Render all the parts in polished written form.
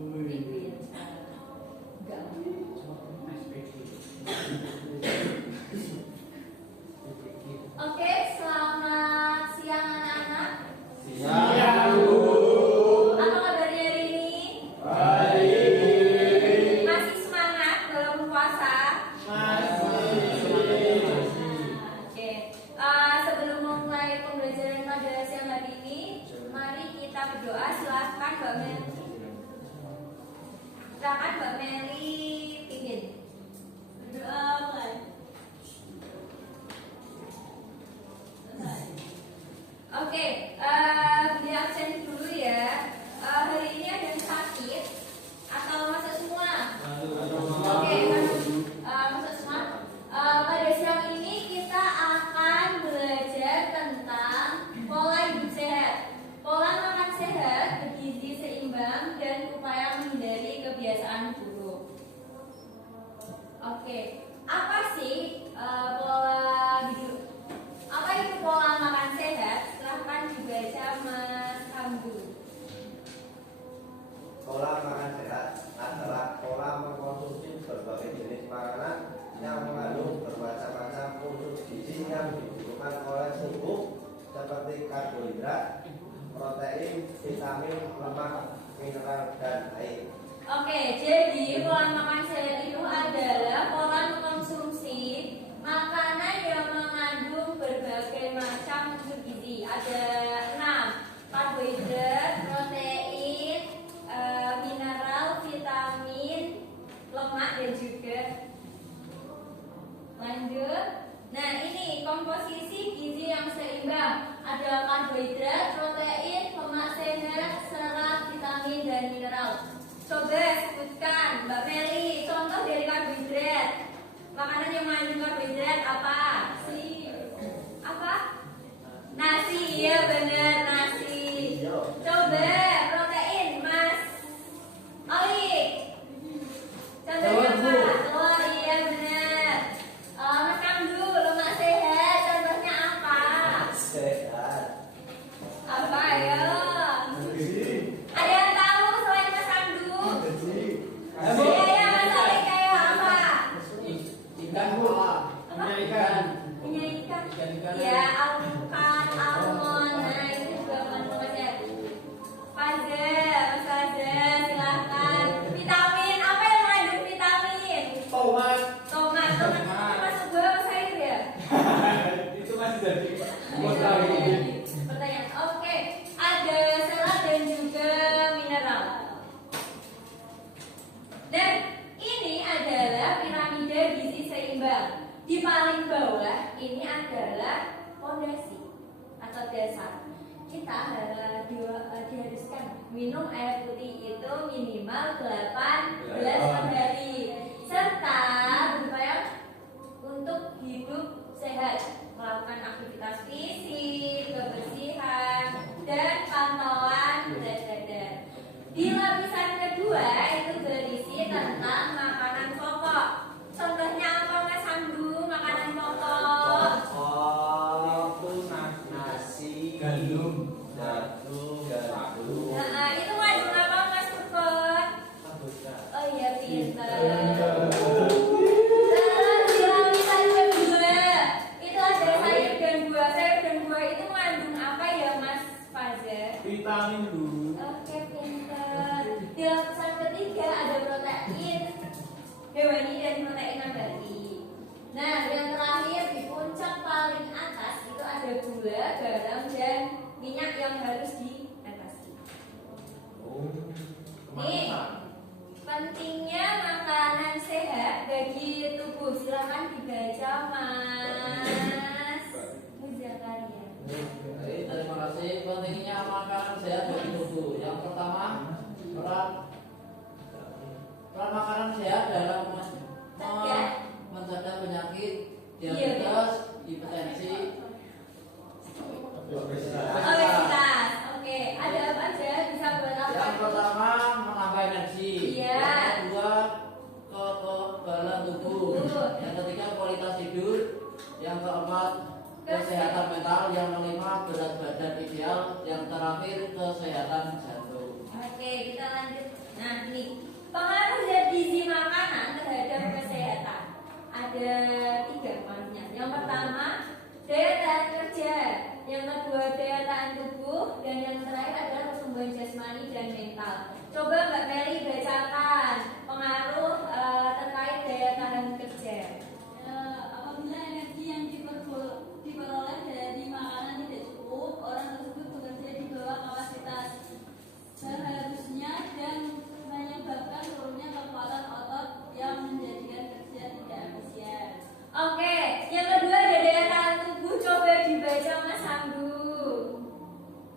Oke, selamat siang anak-anak. Siang, Bu. Apa kabarnya hari ini? Baik. Masih semangat dalam puasa? Masih. Oke, sebelum memulai pembelajaran pada siang hari ini, mari kita berdoa. Silakan Mbak Meli. Silakan Mbak Meli pimpin. Berdoa mulai. Oke, di absen dulu ya. Hari ini ada yang sakit atau masuk semua? Oke, masuk semua. Pada siang ini kita akan belajar tentang pola hidup sehat, pola makan sehat, bergizi seimbang, dan upaya menghindari kebiasaan buruk. Oke, apa sih pola hidup? Apa itu pola makan sehat? Silahkan dibaca Mas Hamdu. Pola makan sehat adalah pola mengkonsumsi berbagai jenis makanan yang mengandung bermacam-macam unsur gizi yang dibutuhkan oleh tubuh seperti karbohidrat, protein, vitamin, lemak, mineral, dan air. Oke, jadi pola makan sehat itu adalah pola mengkonsumsi makanan yang mengandung berbagai macam unsur gizi. Ada 6: karbohidrat, protein, mineral, vitamin, lemak, dan juga lanjut. Nah, ini komposisi gizi yang seimbang. Ada karbohidrat, protein, lemak sehat, serat, vitamin, dan mineral. Coba sebutkan Mbak Meli contoh dari karbohidrat. Makanan yang mengandung karbohidrat apa? Apa? Nasi, ya benar, nasi. Coba protein, Mas Oli. Contohnya apa? Telur, iya benar. Mas Kamdu, lemak sehat. Contohnya apa? Sehat. Apa ya? Ada yang tahu selain Mas Kamdu? Iya, Mas Oli kayak apa? Ikan, Bu. Minyak ikan. Minyak ikan. Ikan-ikan. Ya, alpukat, almond. Nah, itu juga mengandung sehat. Faza, Mas Faza, silahkan. Vitamin, apa yang mengandung vitamin? Tomat. Tomat, tomat masuk buah apa sayur ya? Itu masih jadi. Pertanyaan. Oke, ada serat dan juga mineral. Dan ini adalah piramida gizi seimbang. Di paling bawah ini adalah fondasi atau dasar. Kita diharuskan minum air putih itu minimal 18 per hari, serta berupaya untuk hidup sehat, melakukan aktivitas fisik, kebersihan, dan pantauan berat badan. Di lapisan kedua itu berisi tentang makanan pokok. Contohnya apa Mas Hamdu? Makanan pokok. Nasi, Gandum. gandum. Nah, itu mengandung apa Mas Purkon? Oh iya, pintar. Terus di lapisan kedua itu ada sayur dan buah. Sayur dan buah itu mengandung apa ya Mas Faza? Vitamin, Bu. Oke, pintar. Di lapisan ketiga ada protein hewani dan protein nabati. Nah, yang terakhir di puncak paling atas itu ada gula, garam, dan minyak yang harus diatasi. Nih, pentingnya makanan sehat bagi tubuh. Silakan dibaca Mas Muzakaria. Baik, terima kasih. Pentingnya makanan sehat bagi tubuh. Yang pertama, peran makanan sehat dalam mencegah penyakit diabetes, hipertensi, Obesitas. Oke, ada apa aja? Bisa buat apa? Yang pertama, menambah energi. Iya. Yang kedua, kekebalan tubuh. Yang ketiga, kualitas hidup. Yang keempat, kesehatan mental. Yang kelima, berat badan ideal. Yang terakhir, kesehatan jantung. Oke, kita lanjut Nah, ini pengaruh zat gizi makanan terhadap kesehatan. Ada 3 pengaruhnya. Yang pertama, daya tahan kerja. Yang kedua, daya tahan tubuh. Dan yang terakhir adalah pertumbuhan jasmani dan mental. Coba Mbak Meli bacakan pengaruh terkait daya tahan kerja. Apabila energi yang diperoleh dari makanan tidak cukup, orang tersebut bekerja di bawah kapasitas seharusnya dan menyebabkan turunnya kekuatan otot yang menjadikan kerja tidak efisien. Oke, yang kedua ada daya tahan tubuh. Coba dibaca Mas Anggu.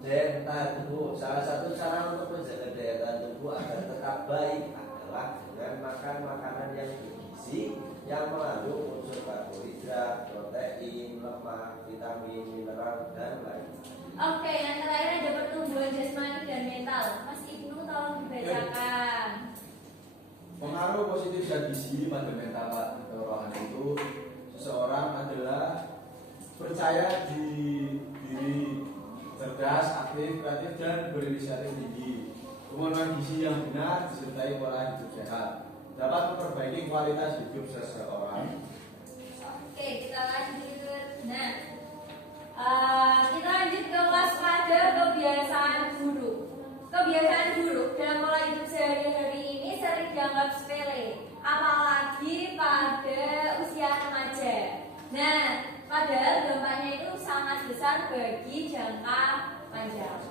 Daya tahan tubuh. Salah satu cara untuk menjaga daya tahan tubuh agar tetap baik adalah dengan makan makanan yang bergizi, yang mengandung unsur karbohidrat, protein, lemak, vitamin, mineral, dan lain. Oke, yang terakhir ada pertumbuhan jasmani dan mental. Mas Ibnu tolong dibacakan. Pengaruh positif zat gizi pada mental atau rohani itu, seseorang adalah percaya di diri, cerdas, aktif, kreatif, dan berinisiatif tinggi. Pemenuhan gizi yang benar disertai pola hidup sehat dapat memperbaiki kualitas hidup seseorang. Oke, kita lanjut. Nah, kita lanjut ke waspada kebiasaan buruk. Kebiasaan buruk dalam pola hidup sehari-hari ini sering dianggap sepele, apalagi pada usia remaja. Nah, padahal dampaknya itu sangat besar bagi jangka panjang.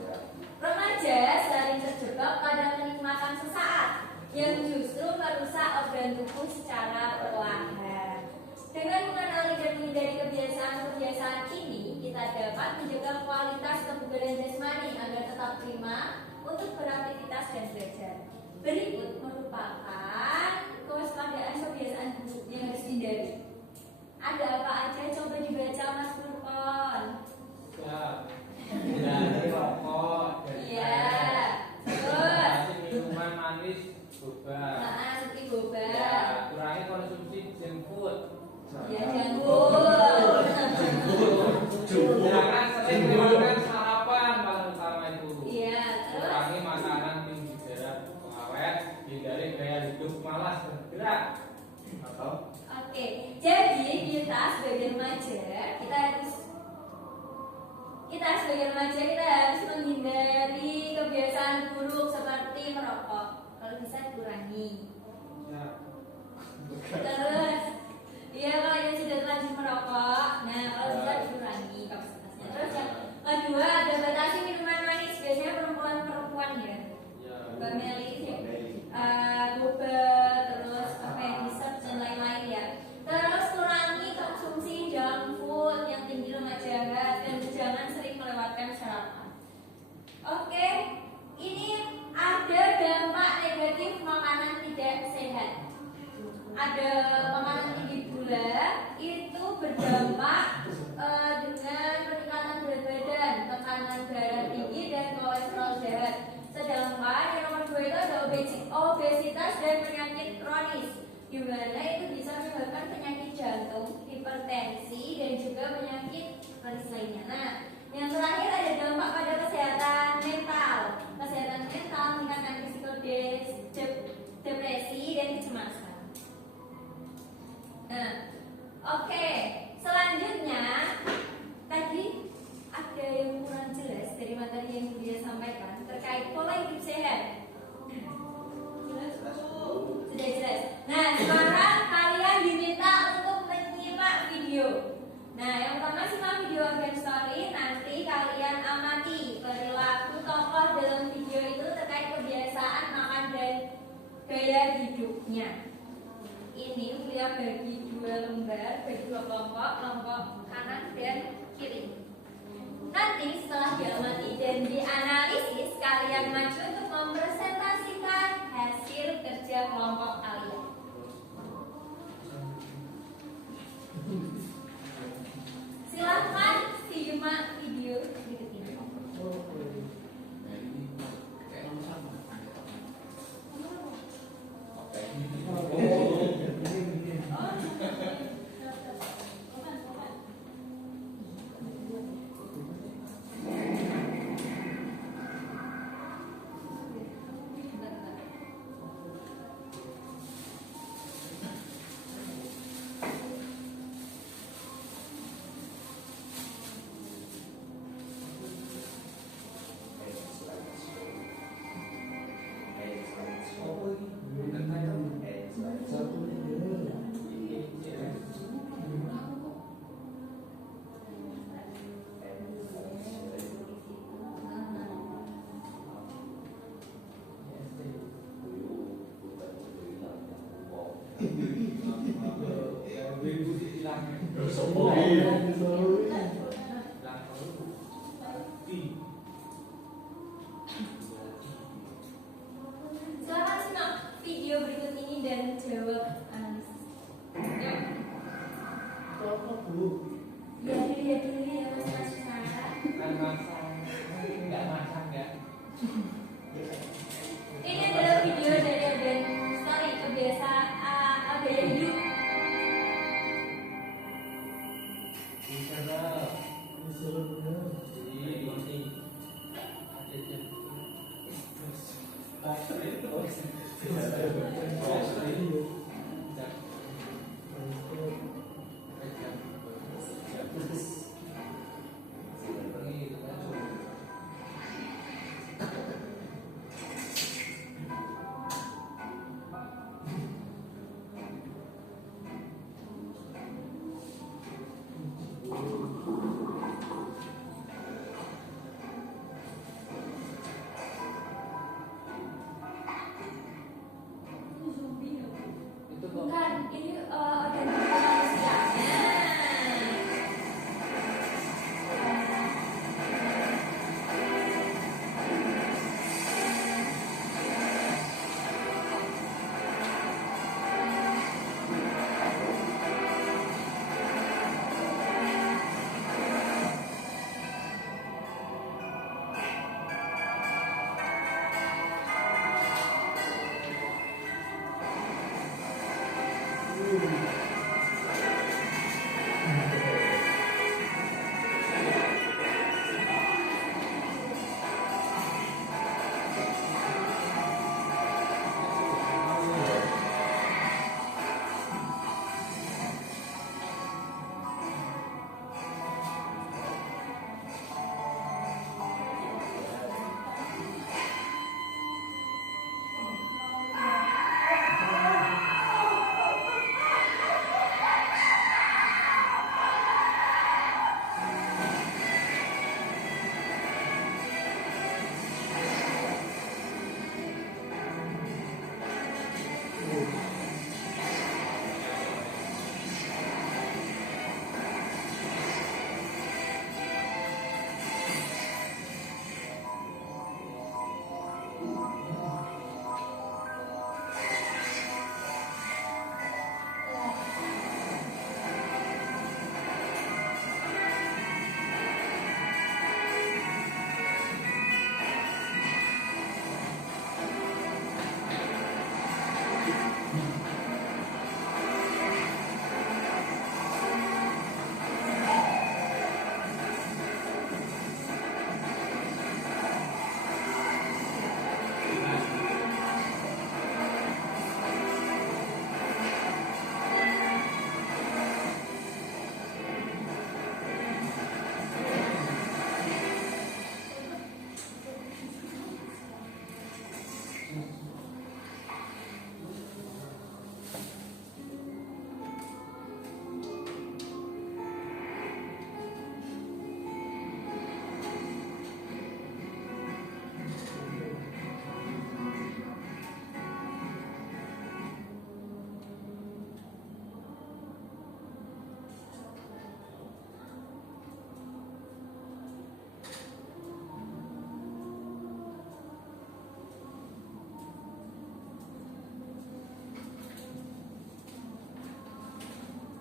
Remaja sering terjebak pada kenikmatan sesaat yang justru merusak organ tubuh secara perlahan. Dengan mengenali dan menghindari kebiasaan-kebiasaan ini, kita dapat menjaga kualitas kebugaran jasmani agar tetap prima untuk beraktivitas dan belajar. Berikut merupakan kewaspadaan kebiasaan buruk yang harus dihindari. Ada apa aja? Coba dibaca Mas Furqon. Ya, dari rokok, dari Iya. Terus minuman manis, boba. seperti boba. Ya, kurangi konsumsi junk food. Ya janggut. Jangan sering makan sarapan, paling utama itu. Iya, terus Kurangi makanan tinggi garam, pengawet, hindari gaya hidup malas bergerak. Atau oke. Jadi kita sebagai remaja kita harus menghindari kebiasaan buruk seperti merokok. Kalau bisa dikurangi. ya, Terus, iya kalau yang sudah terlanjur merokok, nah kalau bisa dikurangi kapasitasnya. Terus yang kedua ada batasi minuman manis. Biasanya perempuan ya. ya. Mbak Meli ya. Boba, terus apa yang dessert dan lain-lain ya. Terus kurangi konsumsi junk food yang tinggi lemak jahat dan jangan sering melewatkan sarapan. Oke, ini ada dampak negatif makanan tidak sehat. Ada makanan tinggi gula itu berdampak dengan peningkatan berat badan, tekanan darah tinggi dan kolesterol jahat. Sedangkan yang nomor 2 itu ada obesitas dan penyakit kronis, di mana itu bisa menyebabkan penyakit jantung, hipertensi dan juga penyakit kronis lainnya. Nah, yang terakhir ada dampak pada kesehatan mental. Kesehatan mental meningkatkan risiko depresi dan kecemasan. Nah, oke. Selanjutnya tadi ada yang kurang jelas dari materi yang dia sampaikan terkait pola hidup sehat. Sudah jelas. Nah, sekarang kalian diminta untuk menyimak video. Nah, yang pertama simak video Urban Story. Nanti kalian amati perilaku tokoh dalam video itu terkait kebiasaan makan dan gaya hidupnya. Ini beliau bagi 2 lembar, bagi 2 kelompok kanan dan kiri. Nanti setelah diamati dan dianalisis, kalian maju untuk mempresentasikan hasil kerja kelompok kalian. Silahkan simak video berikut ini. Silakan simak video berikut ini dan jawab analisis. Ya. Ya dilihat dulu ya Mas Sarah. Ini adalah video dari Aben Story kebiasaan gaya hidup. Bukan, ini organisasi manusia.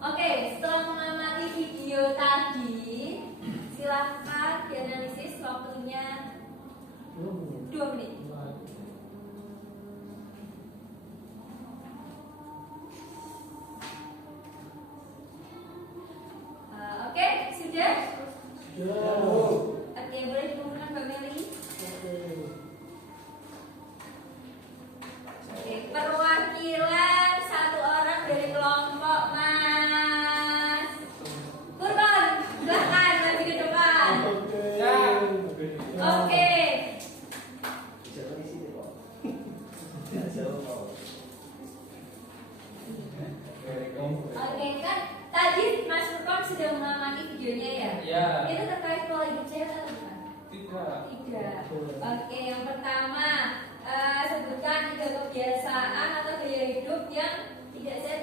Oke, setelah mengamati video tadi, silahkan dianalisis waktunya 2 menit. Oke, sudah? Oke, boleh diumumkan Mbak Meli? Oke, perwakilan satu orang dari kelompok Mas Kurban, silahkan maju ke depan. Oke. Bisa di sini kok. Nggak jauh kok. Oke, kan tadi Mas Kurban sudah mengamati videonya ya? Ya. Itu terkait pola hidup sehat atau bukan? Tidak. Oke, yang pertama sebutkan 3 kebiasaan atau gaya hidup yang tidak sehat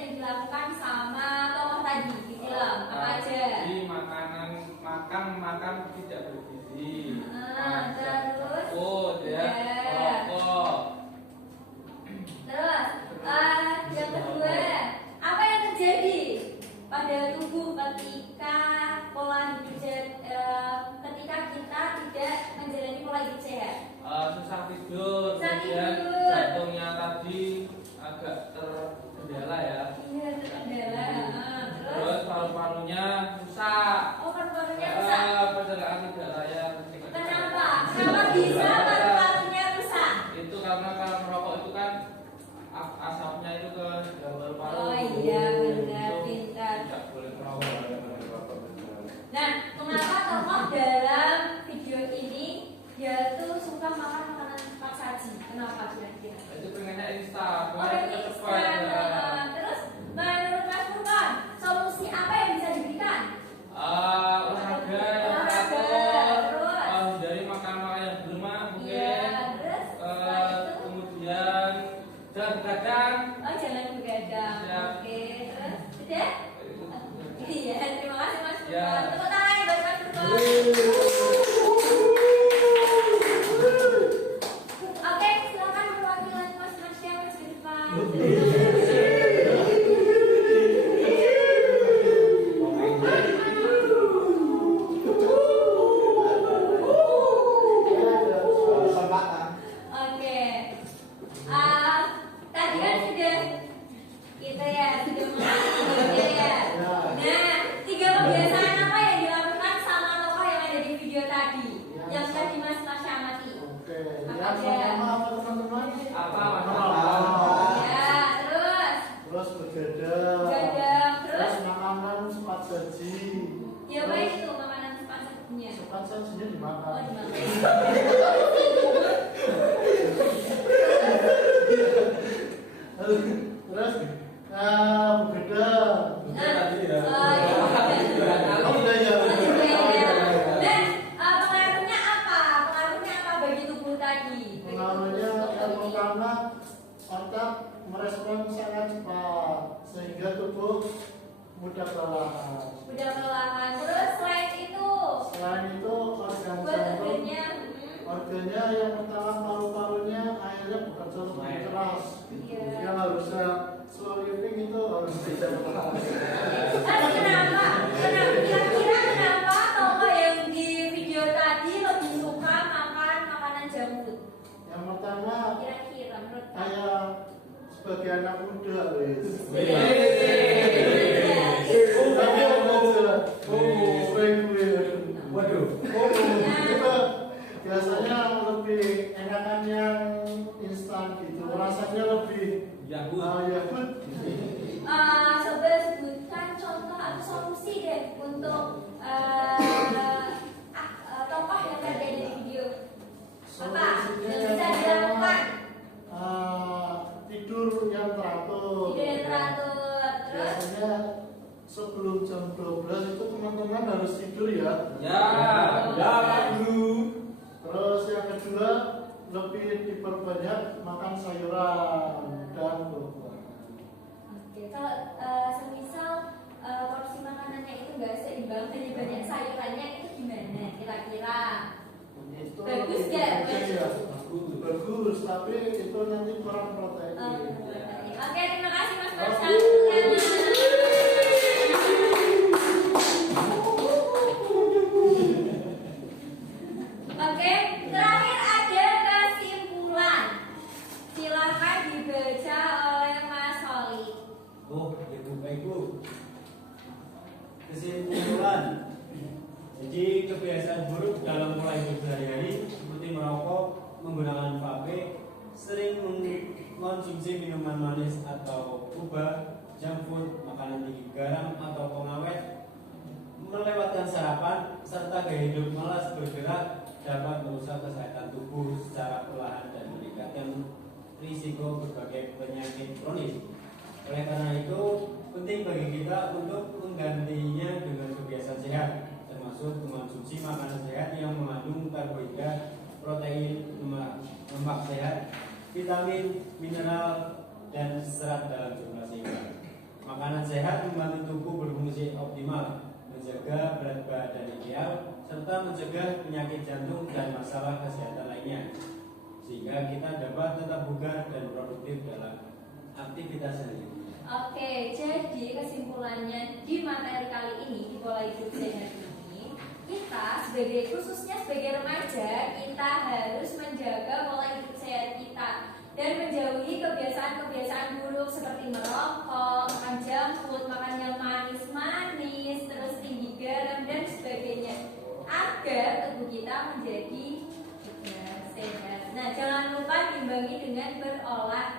asapnya itu ke paru-paru. Oh iya, benar, pintar. Tidak boleh merokok. Nah, mengapa tokoh dalam video ini dia tuh suka makan makanan cepat saji? Kenapa kira-kira? Itu pengennya instan, Oh, pengennya ini cepat. instan. Terus, menurut Mas Furqan, solusi apa yang bisa diberikan? Olahraga yang teratur, terus? dari makanan yang berlemak mungkin. Iya, terus setelah itu? Kemudian jangan begadang. Oh, jangan begadang. Ya. Oke, terus? Sudah? Iya, terima kasih Mas Furqan. Ya. Tepuk tangan buat Mas Furqan. Oke, silakan perwakilan Mas Syamil di depan. Oke, tadi kan sudah kita ya sudah mengenai ya. Nah, 3 kebiasaan apa yang dilakukan sama tokoh yang ada di video tadi, yang tadi Mas amati? Oke, Apa yang aja? pertama apa teman-teman? Apa Mas? Ya, terus Terus begadang. begadang, terus makanan cepat saji. ya baik itu makanan cepat sajinya. Cepat sajinya Oh, dimakan. dimakan. Terus begadang. Udah tadi ya. Oh, iya. Oh, udah ya. Dan pengaruhnya apa? Pengaruhnya apa bagi tubuh tadi? Bagi Pengaruhnya tubuh yang ini? pertama otak merespon sangat cepat sehingga tubuh mudah kelelahan. Udah kelelahan. Terus selain itu, Selain itu organ buat jantung, organnya, organnya yang pertama paru-parunya akhirnya bekerja lebih keras. iya. Yang harusnya slow living itu harus tidak keras. Tapi kenapa? Kira-kira kenapa tokoh yang di video tadi lebih suka makan makanan junk food? Yang pertama Kira-kira menurut kamu? saya sebagai anak muda, wes. Tapi Waduh. itu biasanya lebih enakan yang instan gitu, rasanya lebih Yahut. Yahut. Coba sebutkan contoh atau solusi deh untuk tokoh yang ada di video. Apa yang bisa dilakukan? Tidur yang teratur. Tidur yang teratur. Terus Biasanya sebelum jam 12 itu teman-teman harus tidur ya. Ya. Ya, Pak Guru. Terus yang kedua lebih diperbanyak makan sayuran dan buah-buahan. oke, kalau semisal porsi makanannya itu nggak seimbang, hanya banyak sayurannya, itu gimana kira-kira? Itu Bagus lebih nggak? bagus ya. Bagus, tapi itu nanti kurang protein. Oke, terima kasih Mas Oke. Marsan. Oke, terakhir ada kesimpulan. Silakan dibaca oleh Mas Holi. Oh, ibu. Kesimpulan. Jadi kebiasaan buruk dalam pola hidup sehari-hari seperti merokok, menggunakan vape, sering mengkonsumsi minuman manis atau kubah, junk food, makanan tinggi garam atau pengawet, melewatkan sarapan, serta gaya hidup malas bergerak dapat merusak kesehatan tubuh secara perlahan dan meningkatkan risiko berbagai penyakit kronis. Oleh karena itu, penting bagi kita untuk menggantinya dengan kebiasaan sehat, termasuk mengonsumsi makanan sehat yang mengandung karbohidrat, protein, lemak sehat, vitamin, mineral, dan serat dalam jumlah seimbang. Makanan sehat membantu tubuh berfungsi optimal, menjaga berat badan ideal, serta mencegah penyakit jantung dan masalah kesehatan lainnya, sehingga kita dapat tetap bugar dan produktif dalam aktivitas sehari-hari. Oke, jadi kesimpulannya di materi kali ini di pola hidup sehat ini, kita khususnya sebagai remaja, kita harus menjaga pola hidup sehat kita dan menjauhi kebiasaan-kebiasaan buruk seperti merokok, makan junk food, makan yang manis-manis, terus tinggi garam dan sebagainya, agar tubuh kita menjadi sehat. Nah, jangan lupa diimbangi dengan berolahraga.